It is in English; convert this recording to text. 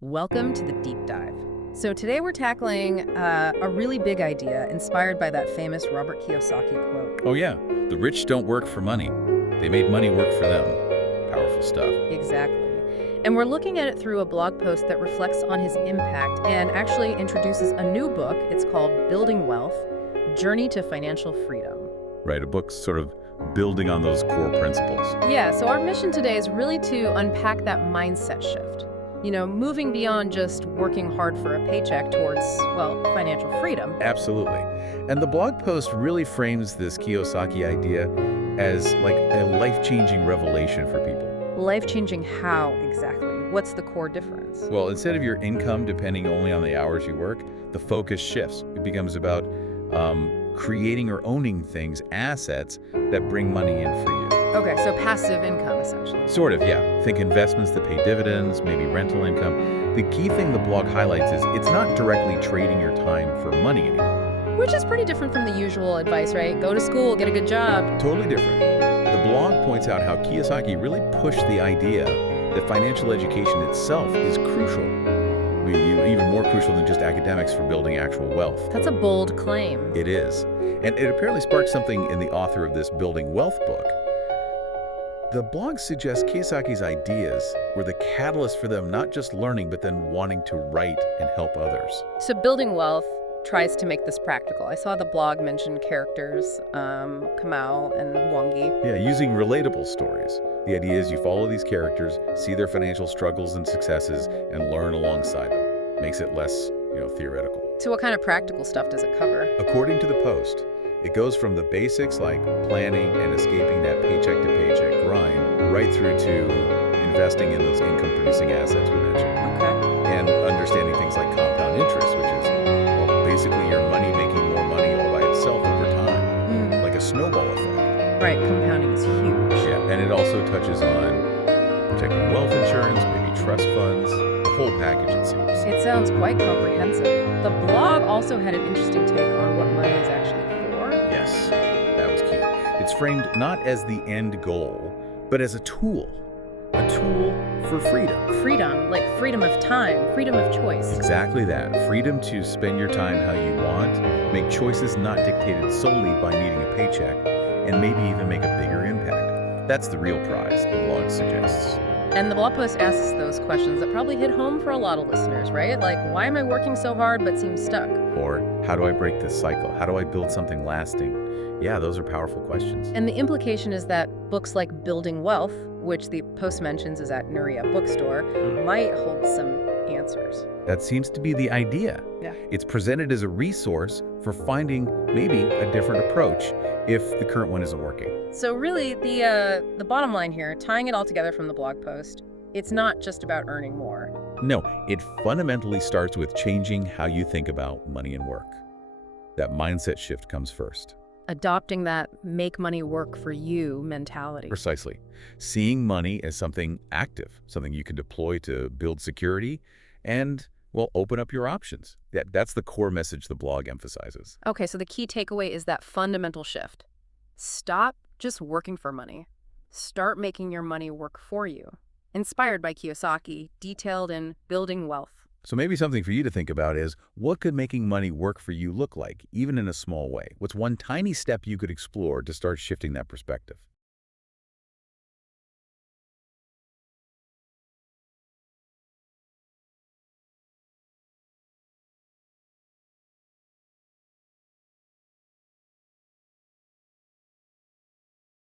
Welcome to the deep dive. So today we're tackling a really big idea inspired by that famous Robert Kiyosaki quote. Oh yeah, the rich don't work for money. They made money work for them. Powerful stuff. Exactly. And we're looking at it through a blog post that reflects on his impact and actually introduces a new book. It's called Building Wealth, Journey to Financial Freedom. Right, a book sort of building on those core principles. Yeah, so our mission today is really to unpack that mindset shift. Moving beyond just working hard for a paycheck towards, well, financial freedom. Absolutely. And the blog post really frames this Kiyosaki idea as like a life-changing revelation for people. Life-changing how exactly? What's the core difference? Well, instead of your income depending only on the hours you work, the focus shifts. It becomes about creating or owning things, assets that bring money in for you. Okay, so passive income, essentially. Sort of, yeah. Think investments that pay dividends, maybe rental income. The key thing the blog highlights is it's not directly trading your time for money anymore. Which is pretty different from the usual advice, right? Go to school, get a good job. Totally different. The blog points out how Kiyosaki really pushed the idea that financial education itself is crucial. I mean, even more crucial than just academics for building actual wealth. That's a bold claim. It is. And it apparently sparked something in the author of this Building Wealth book. The blog suggests Kiyosaki's ideas were the catalyst for them not just learning, but then wanting to write and help others. So Building Wealth tries to make this practical. I saw the blog mention characters, Kamau and Mwangi. Yeah, using relatable stories. The idea is you follow these characters, see their financial struggles and successes, and learn alongside them. Makes it less, theoretical. So what kind of practical stuff does it cover? According to the post, it goes from the basics like planning and escaping that paycheck-to-paycheck grind right through to investing in those income-producing assets we mentioned. Okay. And understanding things like compound interest, which is, well, basically your money making more money all by itself over time, like a snowball effect. Right, compounding is huge. Yeah, and it also touches on protecting wealth insurance, maybe trust funds, the whole package, it seems. It sounds quite comprehensive. The blog also had an interesting take on what money is actually for. Yes, that was key. It's framed not as the end goal, but as a tool for freedom. Freedom, like freedom of time, freedom of choice. Exactly that. Freedom to spend your time how you want, make choices not dictated solely by needing a paycheck, and maybe even make a bigger impact. That's the real prize, the blog suggests. And the blog post asks those questions that probably hit home for a lot of listeners, right? Like, why am I working so hard but seem stuck? Or, how do I break this cycle? How do I build something lasting? Yeah, those are powerful questions. And the implication is that books like Building Wealth, which the post mentions is at Nuria Bookstore, might hold some answers. That seems to be the idea. Yeah. It's presented as a resource for finding maybe a different approach if the current one isn't working. So really, the bottom line here, tying it all together from the blog post, it's not just about earning more. No, it fundamentally starts with changing how you think about money and work. That mindset shift comes first. Adopting that make money work for you mentality. Precisely. Seeing money as something active, something you can deploy to build security and, well, open up your options. That's the core message the blog emphasizes. Okay, so the key takeaway is that fundamental shift. Stop just working for money. Start making your money work for you. Inspired by Kiyosaki, detailed in Building Wealth. So maybe something for you to think about is, what could making money work for you look like, even in a small way? What's one tiny step you could explore to start shifting that perspective?